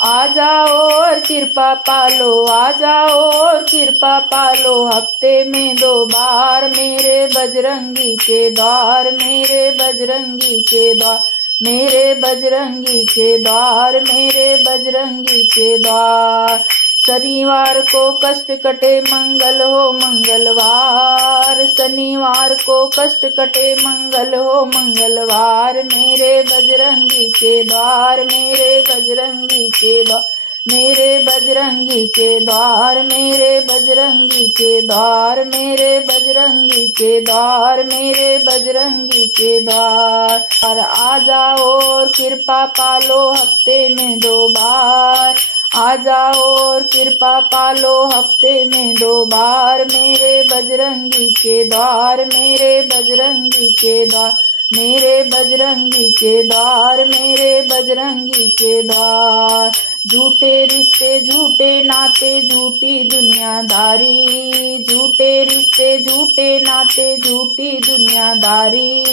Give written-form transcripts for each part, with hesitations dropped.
आ जाओ और कृपा पालो, आ जाओ और कृपा पालो, हफ्ते में 2 बार मेरे बजरंगी के द्वार, मेरे बजरंगी के द्वार, मेरे बजरंगी के द्वार, मेरे बजरंगी के द्वार। शनिवार को कष्ट कटे मंगल हो मंगलवार, शनिवार को कष्ट कटे मंगल हो मंगलवार, मेरे बजरंगी के द्वार, मेरे बजरंगी के द्वार, मेरे बजरंगी के द्वार, मेरे बजरंगी के द्वार, मेरे बजरंगी के द्वार, मेरे बजरंगी के द्वार। और आ जाओ और कृपा पालो, हफ्ते में 2 बार, आ जाओ और कृपा पालो, हफ्ते में 2 बार, मेरे बजरंगी के द्वार, मेरे बजरंगी के द्वार, मेरे बजरंगी के द्वार, मेरे बजरंगी के द्वार। झूठे रिश्ते झूठे नाते झूठी दुनियादारी, झूठे रिश्ते झूठे नाते झूठी दुनियादारी,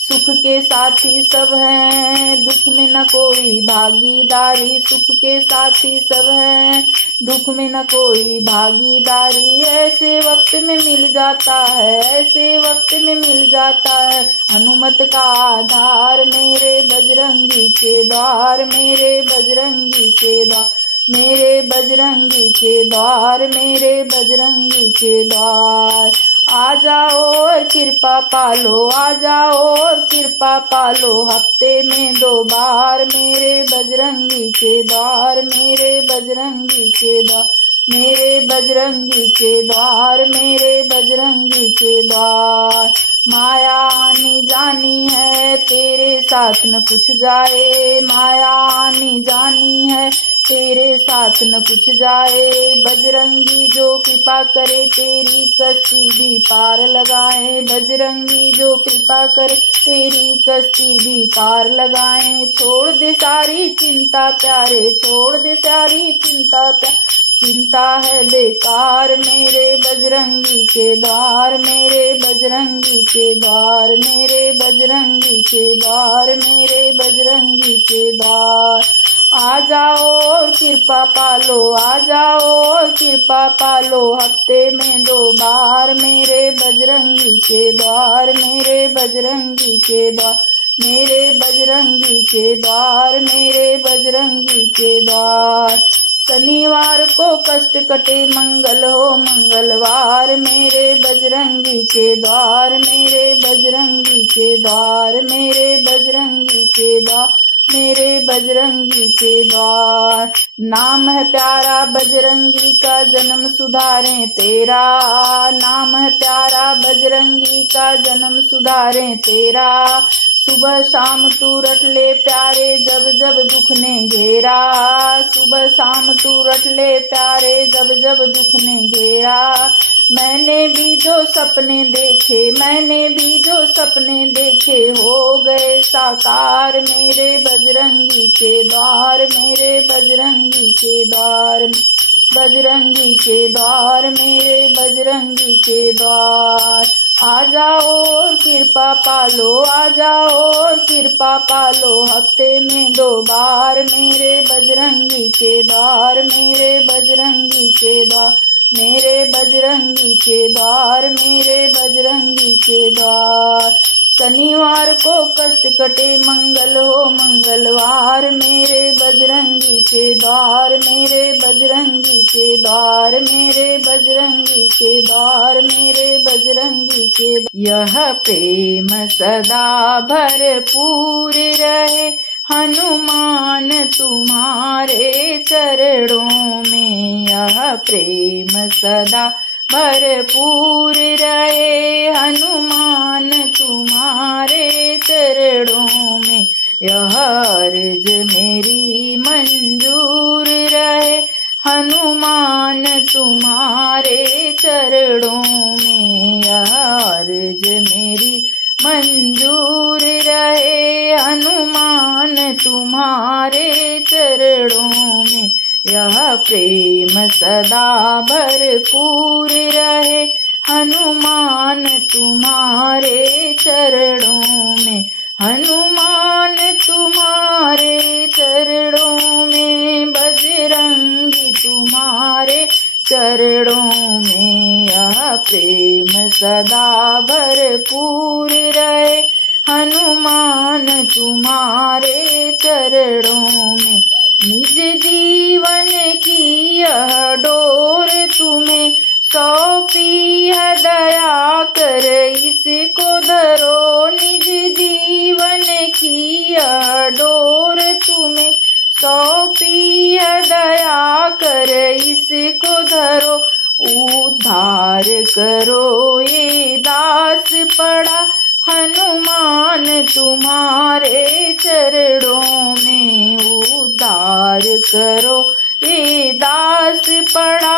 सुख के साथी सब हैं दुख में न कोई भागीदारी, सुख के साथी सब हैं दुख में न कोई भागीदारी, ऐसे वक्त में मिल जाता है, ऐसे वक्त में मिल जाता है हनुमत का आधार, मेरे बजरंगी के द्वार, मेरे बजरंगी के द्वार, मेरे बजरंगी के द्वार, मेरे बजरंगी के द्वार। आ जाओ और कृपा पालो, आ जाओ और कृपा पालो, हफ्ते में 2 बार, मेरे बजरंगी के द्वार, मेरे बजरंगी के द्वार, मेरे बजरंगी के द्वार, मेरे बजरंगी के द्वार। माया आनी जानी है तेरे साथ न कुछ जाए, माया आनी जानी है तेरे साथ न कुछ जाए, बजरंगी जो कृपा करे तेरी कश्ती भी पार लगाए, बजरंगी जो कृपा करे तेरी कश्ती भी पार लगाए। छोड़ दे सारी चिंता प्यारे, छोड़ दे सारी चिंता प्यारे, चिंता है बेकार, मेरे बजरंगी के द्वार, मेरे बजरंगी के द्वार, मेरे बजरंगी के द्वार, मेरे बजरंगी के द्वार। आ जाओ और कृपा पालो, आ जाओ और कृपा पालो, हफ्ते में 2 बार, मेरे बजरंगी के द्वार, मेरे बजरंगी के द्वार, मेरे बजरंगी के द्वार, मेरे बजरंगी के द्वार। शनिवार को कष्ट कटे मंगल हो मंगलवार, मेरे बजरंगी के द्वार, मेरे बजरंगी के द्वार, मेरे बजरंगी के द्वार, मेरे बजरंगी के द्वार। नाम है प्यारा बजरंगी का जन्म सुधारे तेरा, नाम है प्यारा बजरंगी का जन्म सुधारे तेरा, सुबह शाम तू रट ले प्यारे जब जब दुख ने घेरा, सुबह शाम तू रट ले प्यारे जब जब दुख ने घेरा। मैंने भी जो सपने देखे, मैंने भी जो सपने देखे, हो गए साकार, मेरे बजरंगी के द्वार, मेरे बजरंगी के द्वार, बजरंगी के द्वार, मेरे बजरंगी के द्वार। आ जाओ और कृपा पालो, आ जाओ और कृपा पालो, हफ्ते में 2 बार, मेरे बजरंगी के द्वार, मेरे बजरंगी के द्वार, मेरे बजरंगी के द्वार, मेरे बजरंगी के द्वार। शनिवार को कष्ट कटे मंगल हो मंगलवार, मेरे बजरंगी के द्वार, मेरे बजरंगी के द्वार, मेरे बजरंगी के द्वार, मेरे बजरंगी के। यह प्रेम सदा भरपूर रहे हनुमान तुम्हारे चरणों में, यह प्रेम सदा भरपूर रहे हनुमान तुम्हारे चरणों में, यह अर्ज मेरी मंजूर रहे हनुमान तुम्हारे चरणों में, यह अर्ज मेरी मंजूर रहे हनुमान तुम्हारे चरणों में, यह प्रेम सदा भरपूर रहे हनुमान तुम्हारे चरणों में, हनुमान तुम्हारे चरणों में बज प्रेम सदा भरपूर रहे हनुमान तुम्हारे चरणों में। निज जीवन की यह डोर तुम्हें सौंपी है, दया कर इसको धरो। निज जीवन की यह डोर तुम्हें सौंपी है, दया कर इसको धरो। उद्धार करो ये दास पड़ा हनुमान तुम्हारे चरणों में। उद्धार करो ये दास पड़ा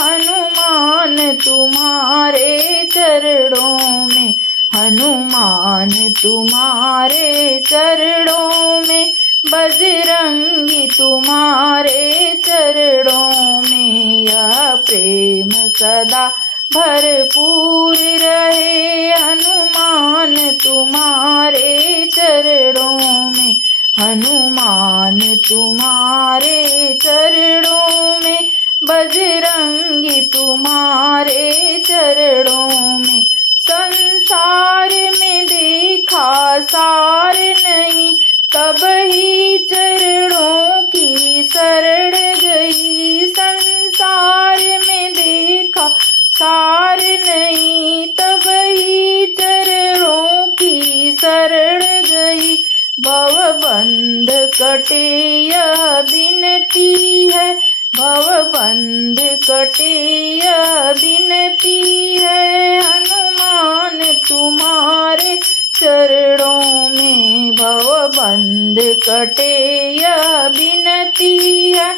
हनुमान तुम्हारे चरणों में। हनुमान तुम्हारे चरणों में, बजरंगी तुम्हारे चरणों में। यह प्रेम सदा भरपूर रहे हनुमान तुम्हारे चरणों में। हनुमान तुम्हारे चरणों में, बजरंगी तुम्हारे चरणों में। संसार में देखा सार नहीं, तब ही चरणों की शरण गई। संसार में देखा सार नहीं, तब ही चरणों की शरण गई। भवबंध कटे यह बिनती है, भवबंध कटे यह बिनती है हनुमान तुम्हारे चरणों में। भवबंध कटे यह बिनती है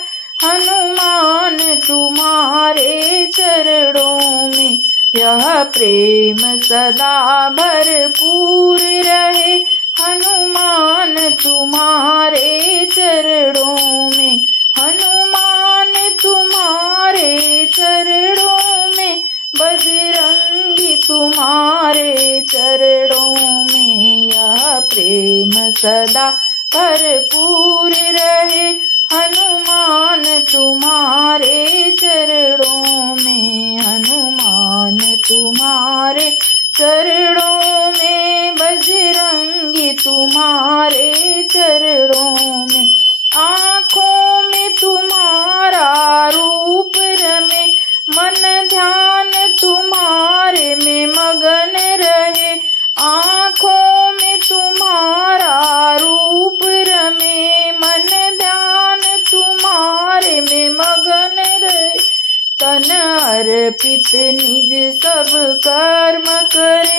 हनुमान तुम्हारे चरणों में। यह प्रेम सदा भरपूर रहे हनुमान तुम्हारे चरणों में। हनुमान तुम्हारे चरणों में, बजरंगी तुम्हारे चरणों में। यह प्रेम सदा भरपूर रहे हनुमान तुम्हारे चरणों में। हनुमान तुम्हारे चरणों में, बजरंगी तुम्हारे चरणों में। आँखों में तुम्हारा रूप रमे, मन ध्यान तुम्हारे में मगन रहे। आँखों में तुम्हारा रूप रमे, मन ध्यान तुम्हारे में मगन रहे। तन अर्पित निज सब कर्म करे,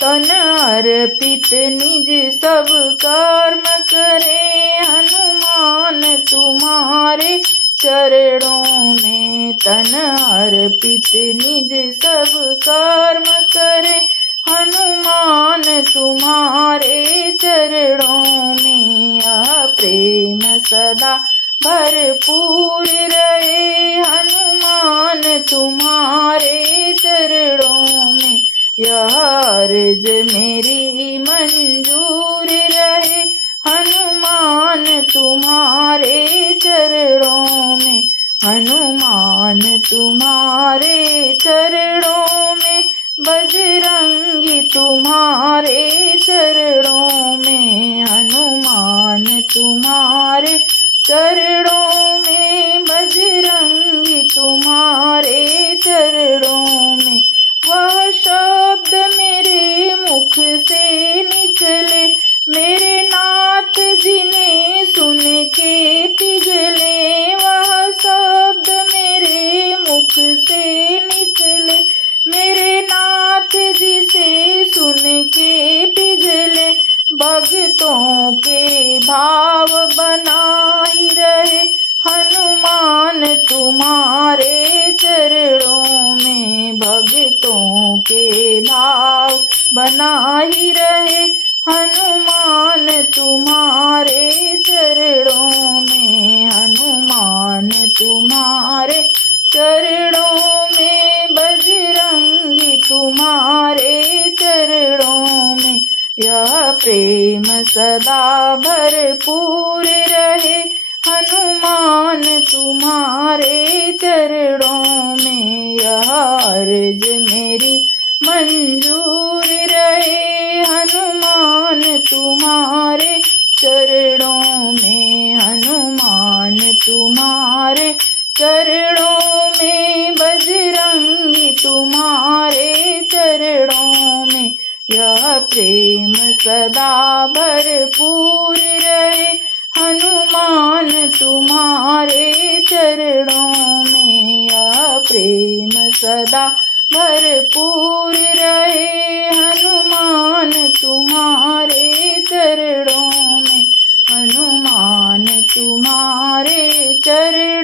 तन अर्पित निज सब कर्म करे हनुमान तुम्हारे चरणों में। तन अर्पित निज सब कर्म करे हनुमान तुम्हारे चरणों में। यह प्रेम सदा भरपूर रहे हनुमान तुम्हारे चरणों में। यह अर्ज मेरी मंजूर रहे हनुमान तुम्हारे चरणों में। हनुमान तुम्हारे चरणों में, बजरंगी तुम्हारे चरणों में। हनुमान तुम्हारे चरणों में, बजरंगी तुम्हारे चरणों में। वह शब्द मेरे मुख से निकले, मेरे नाथ जी ने सुन के पिघले। वह शब्द मेरे मुख से निकले, मेरे नाथ जी से सुन के पिघले। भक्तों के भाव बनाई रहे हनुमान तुम्हारे चरणों में। भक्तों के भाव बनाई रहे हनुमान तुम्हारे चरणों में। हनुमान तुम्हारे चरणों में, बजरंगी तुम्हारे चरणों में। यह प्रेम सदा भरपूर रहे हनुमान तुम्हारे चरणों में। यह अर्ज मेरी मंजूर रहे। हनुमान तुम्हारे चरणों में, हनुमान तुम्हारे चरणों में, बजरंगी तुम्हारे चरणों में। यह प्रेम सदा भरपूर रहे। हनुमान तुम्हारे चरणों में, यह प्रेम सदा भरपूर रहे। हनुमान तुम्हारे चरणों में, हनुमान तुम्हारे चरणों